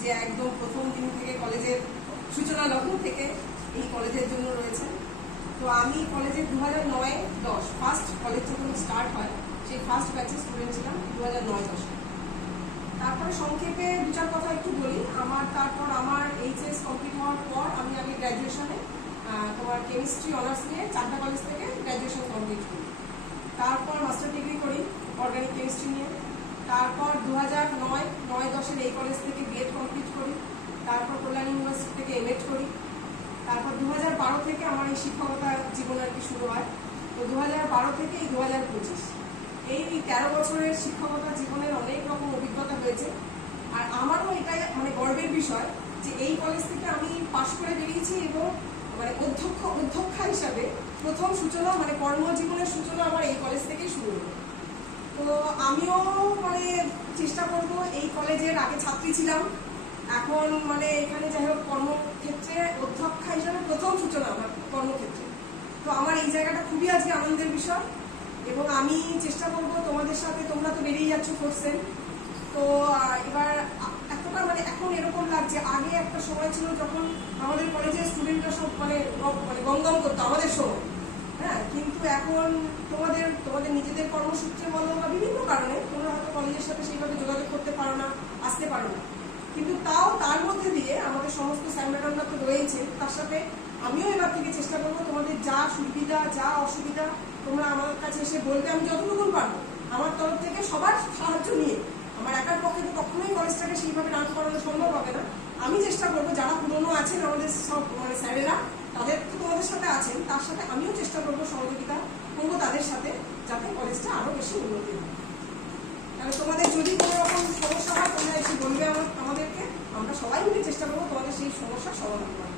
যে একদম প্রথম দিন থেকে কলেজের সূচনা লগ্ন থেকে এই কলেজের জন্য রয়েছেন। তো আমি কলেজে 2009-10 ফার্স্ট কলেজ যখন স্টার্ট হয় সেই ফার্স্ট ব্যাচের স্টুডেন্ট ছিলাম 2009-10। তারপরে সংক্ষেপে দু চার কথা একটু বলি। তারপর আমার এইচএস কমপ্লিট হওয়ার পর আমি আগে গ্র্যাজুয়েশনে তোমার কেমিস্ট্রি অনার্স নিয়ে চাকদা কলেজ থেকে গ্র্যাজুয়েশন কমপ্লিট করি। তারপর মাস্টার ডিগ্রি করি অর্গানিক কেমিস্ট্রি নিয়ে। তারপর 2009-10 এই কলেজ থেকে বিএড কমপ্লিট করি। তারপর কল্যাণ ইউনিভার্সিটি থেকে এমএড করি। তারপর 2012 থেকে আমার এই শিক্ষকতা জীবন আর কি শুরু হয়। তো 2012 থেকে এই 2025 এই 13 বছরের শিক্ষকতা জীবনের অনেক রকম অভিজ্ঞতা হয়েছে। আর আমারও এটা মানে গর্বের বিষয় যে এই কলেজ থেকে আমি পাশ করে বেরিয়েছি এবং মানে অধ্যক্ষা হিসাবে প্রথম সূচনা মানে কর্মজীবনের সূচনা আমার এই কলেজ থেকেই শুরু হলো। তো আমিও মানে চেষ্টা করব, এই কলেজের আগে ছাত্রী ছিলাম, এখন মানে এখানে যাই হোক কর্মক্ষেত্রে অধ্যক্ষা হিসাবে প্রথম সূচনা আমার কর্মক্ষেত্রে। তো আমার এই জায়গাটা খুবই আজকে আনন্দের বিষয় এবং আমি চেষ্টা করব তোমাদের সাথে, তোমরা তো বেরিয়ে যাচ্ছ করছেন, তো এবার এতটা মানে এখন এরকম লাগছে, আগে একটা সময় ছিল যখন আমাদের কলেজের স্টুডেন্টরা সব মানে গমগম করতো আমাদের সময়, হ্যাঁ, কিন্তু এখন তোমাদের নিজেদের কর্মসূত্রে বলো বা বিভিন্ন কারণে তোমরা হয়তো কলেজের সাথে সেইভাবে যোগাযোগ করতে পারো না, আসতে পারো না, কিন্তু তাও তার মধ্যে দিয়ে আমাদের সমস্ত স্যার ম্যাডামরা তো রয়েছে, তার সাথে আমিও এবার থেকে চেষ্টা করবো তোমাদের যা সুবিধা যা অসুবিধা তোমরা আমার কাছে এসে বলবে, আমি যতটুকু পারবো আমার তরফ থেকে সবার সাহায্য নিয়ে। আমার একার পক্ষে তো কখনোই কলেজটাকে সেইভাবে রান করানো সম্ভব হবে না। আমি চেষ্টা করবো যারা পুরনো আছেন আমাদের সব মানে স্যারেরা, তাদের তো তোমাদের সাথে আছেন, তার সাথে আমিও চেষ্টা করবো সহযোগিতা করবো তাদের সাথে, যাতে কলেজটা আরো বেশি উন্নতি হয়। তাহলে তোমাদের যদি কোনো রকম সমস্যা হয় তোমরা এসে বলবে আমাদেরকে, আমরা সবাই মিলে চেষ্টা করবো তোমাদের সেই সমস্যার সমাধান করার।